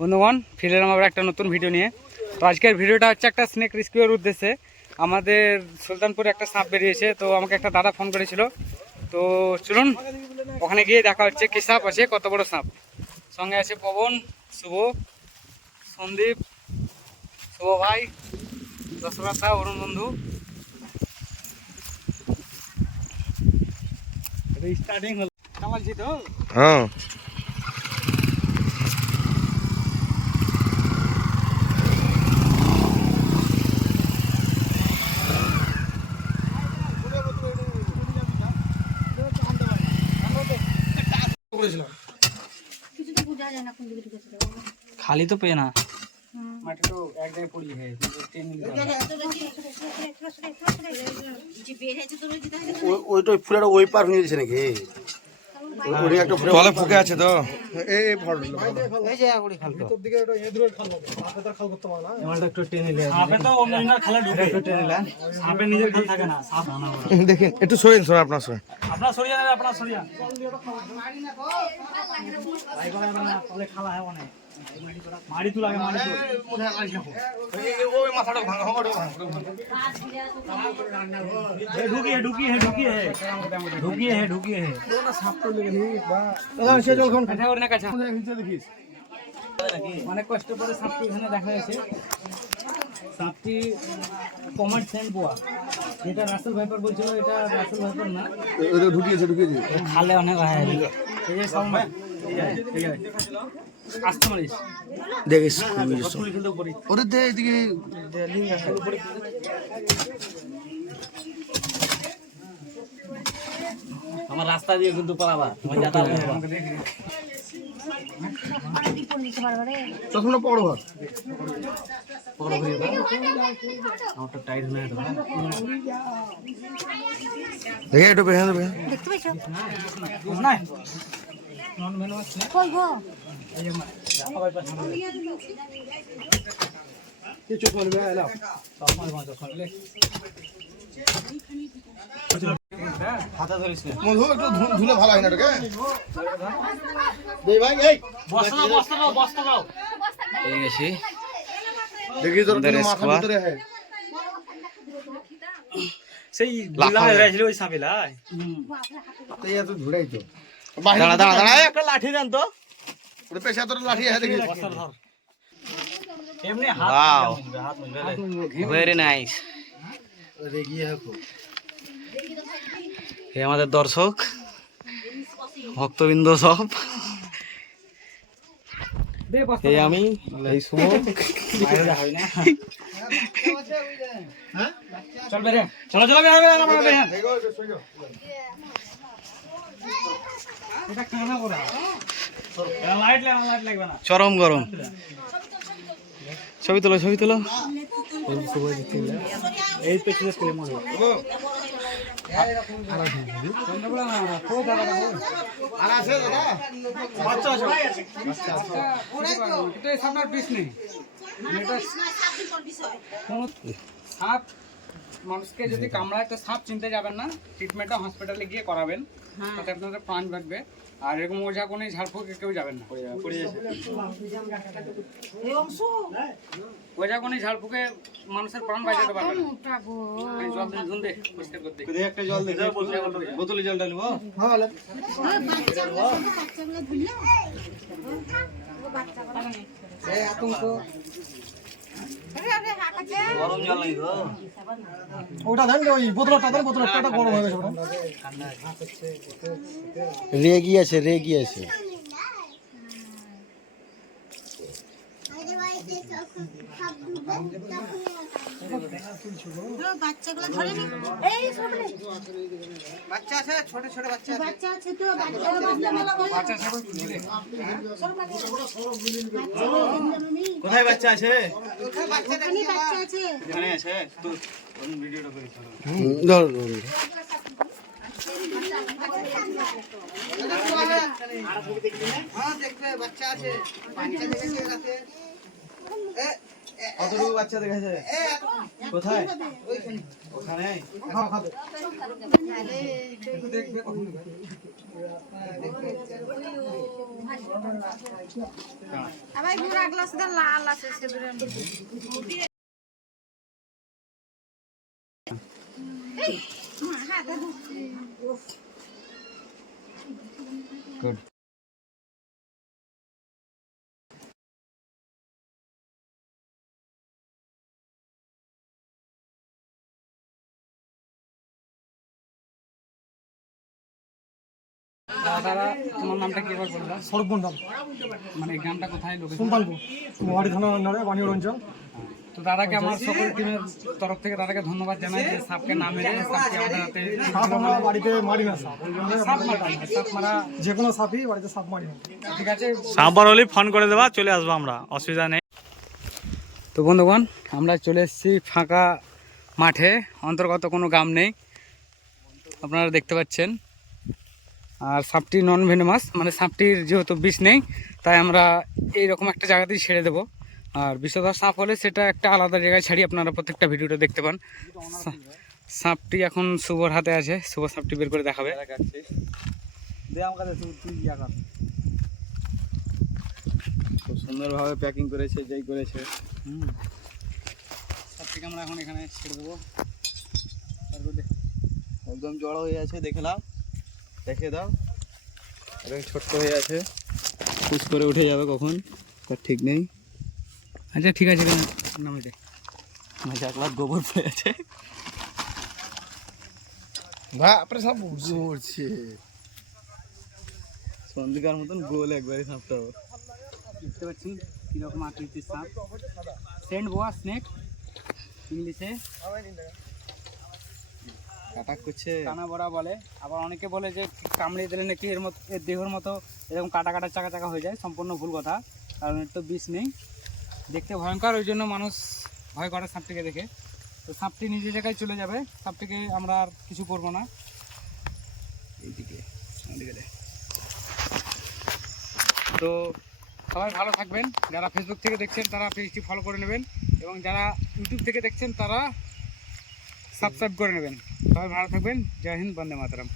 বন্ধুগণ ফিরে এলাম আবার একটা নতুন ভিডিও নিয়ে। তো আজকের ভিডিওটা হচ্ছে একটা স্নেক রেস্কিউর উদ্দেশ্যে। আমাদের সুলতানপুরে একটা সাপ বেরিয়েছে তো আমাকে একটা দাদা ফোন করেছিল। তো চলুন ওখানে গিয়ে দেখা হচ্ছে কী সাপ আছে কত বড় সাপ। সঙ্গে আছে পবন শুভ সন্দীপ শুভ ভাই দশরথা অরুণ বন্ধু। স্টার্টিং হলো। তো হ্যাঁ। কিছু তো বোঝা যায় না কোন দিকে ঢুকেছিল খালি তো পেয়ে না মাটি তো এক জায়গায় পড়ি है ওইটা ওই ফুলের ওই পার হয়ে গেছে নাকি একটা ফুলে ফুকে আছে তো। এই ভরলো এই যে আগুড়ি খাল তো। এমালটা একটু টেনে নিলে আপে তো অন্য খালে ঢুকে। একটু টেনে নিলে আপে নিজের খাল থাকে না সাপ আনা দেখেন একটু সরেন সরেন আপনার সরেন। আপনার সরিয়া আপনার সরিয়া তাহলে খালা হয় অনেক। মারি তুল আগে মারি তুল অনেক কষ্ট করে সাপটি এখানে দেখা গেছে সাপটি কমার্ড সেন্ট বোয়া। যেটা রাসেল ভাইপার বলছিল এটা রাসেল ভাইপার না। ঢুকিয়েছে ঢুকিয়েছে। খালে অনেক হয়। এই যে সামনে আসতে মারিস দেখিস ওরে দে এদিকে। আমার রাস্তা দিয়ে কিন্তু পালাবা তোমার যাতায়াত চশমাটা বড় ঘর আমারটা টাইট হয়ে দেখে একটু দেখতে পাইছো? নাই কিছু করবে একটু ধুলে ভালো হয় না দেখি তোর মাথা ভিতরে হ্যাঁ সেই লাফা ওই সাপিলাই তো ইয়া তো তো। দাঁড়া দাঁড়া দাঁড়া। একটা লাঠি দেন তো। ওরে পেশা তোর লাঠি দেখি। এমনি হাত Wow. মুছবে, হাত মুছবে ভেরি নাইস রেগি খুব এই আমাদের দর্শক ভক্তবৃন্দ সব। এই আমি এই যা হয় চল বেরে চলো চলো বেরে বেরে বেরে চরম গরম। ছবি তোলো ছবি তোলো। এই পেছনে মনে নেই মানুষকে যদি কামড়ায় তো সাপ চিনতে যাবেন না। ট্রিটমেন্টটা হসপিটালে গিয়ে করাবেন। তাতে আপনাদের প্রাণ বাঁচবে। আর এরকম ওঝা কোনো ঝাড়ফুঁকে কেউ যাবেন না। ওঝা কোনো ঝাড়ফুঁকে মানুষের প্রাণ বাঁচাতে পারবে না। জল দিন ধুন দে পরিষ্কার করতে একটা জল দেখে বোতলে হ্যাঁ বাচ্চাগুলো ও বাচ্চাগুলো এই আতঙ্ক আরে আরে হাঁটাতে গরম জল নাই গো ওটা দেন ওই বোতলটা দেন বোতলটা বড় হয়ে গেছে ওটা। রেগি আছে রেগি আছে। বাচ্চাগুলো ধরে নি। এই সব বাচ্চা আছে ছোট ছোট বাচ্চা বাচ্চা আছে তো বাচ্চাগুলো বাচ্চা সবাই তুলে কোথায় বাচ্চা আছে? ওখানে বাচ্চা আছে। এখানে আছে? তো ভিডিওটা করি ধর হ্যাঁ দেখবে বাচ্চা আছে। বাচ্চা দেখেছে রাতে কতটুকু বাচ্চা দেখেছে? কোথায়? ওখানে আবার গুড়া গ্লাস লাল আছে সেগুলো। দাদু তোমার নামটা কি বলবা? মানে গ্রামটা কোথায় লোকেশন সোমপালপুর মহারি থানা আন্ডারে বানিয়র অঞ্চল তো দাদাকে আমার সকল টিমের তরফ থেকে দাদাকে ধন্যবাদ জানাই যে সাপকে না মেরে সাপকে আমাদের হাতে সাপ আমরা বাড়িতে মারি না সাপ। সাপ মারা সাপ মারা। যে কোনো সাপই বাড়িতে সাপ মারি না। ঠিক আছে। সাম্বার হলে ফোন করে দেবা চলে আসব আমরা অসুবিধা নেই। তো বন্ধুগণ আমরা চলে এসেছি ফাঁকা মাঠে অন্তর্গত কোনো গ্রাম নেই। আপনারা দেখতে পাচ্ছেন। আর সাপটি নন ভেনেমাস মানে সাপটির যেহেতু বিষ নেই তাই আমরা এইরকম একটা জায়গাতেই ছেড়ে দেবো। আর বিষধর সাপ হলে সেটা একটা আলাদা জায়গায় ছাড়ি আপনারা প্রত্যেকটা ভিডিওটা দেখতে পান। সাপটি এখন শুভর হাতে আছে শুভ সাপটি বের করে দেখাবে। খুব সুন্দরভাবে প্যাকিং করেছে যেই করেছে। সাপটিকে আমরা এখন এখানে ছেড়ে দেবো। তারপর একদম জড়ো হয়ে আছে দেখে নাও দেখে দাও। একদম ছোট্ট হয়ে আছে। পুশ করে উঠে যাবে কখন? তার ঠিক নেই। আচ্ছা ঠিক আছে এখানে নামে দে। মাঝে এক লাখ গোবর পড়ে আছে। বাপরে সব উড়ছে। সন্ধিকার মতন গোল একবারে সাপটা দেখতে পাচ্ছেন কীরকম আকৃতির সাপ। সেন্ট বোয়া স্নেক ইংলিশে। অ্যাটাক করছে। কানা বড়া বলে। আবার অনেকে বলে যে কামড়িয়ে দিলে নাকি এর মতো এর দেহর মতো এরকম কাটা কাটা চাকা চাকা হয়ে যায়, সম্পূর্ণ ভুল কথা। কারণ এর তো বিষ নেই। দেখতে ভয়ঙ্কর, ওই জন্য মানুষ ভয় করে সাপটিকে দেখে। তো সাপটি নিজের জায়গায় চলে যাবে। সাপটিকে আমরা আর কিছু করব না। এইদিকে তো সবাই ভালো থাকবেন। যারা ফেসবুক থেকে দেখছেন, তারা পেজটি ফলো করে নেবেন। এবং যারা ইউটিউব থেকে দেখছেন, তারা সাবস্ক্রাইব করে নেবেন। সবাই ভালো থাকবেন। জয় হিন্দ বন্দে মাতারাম।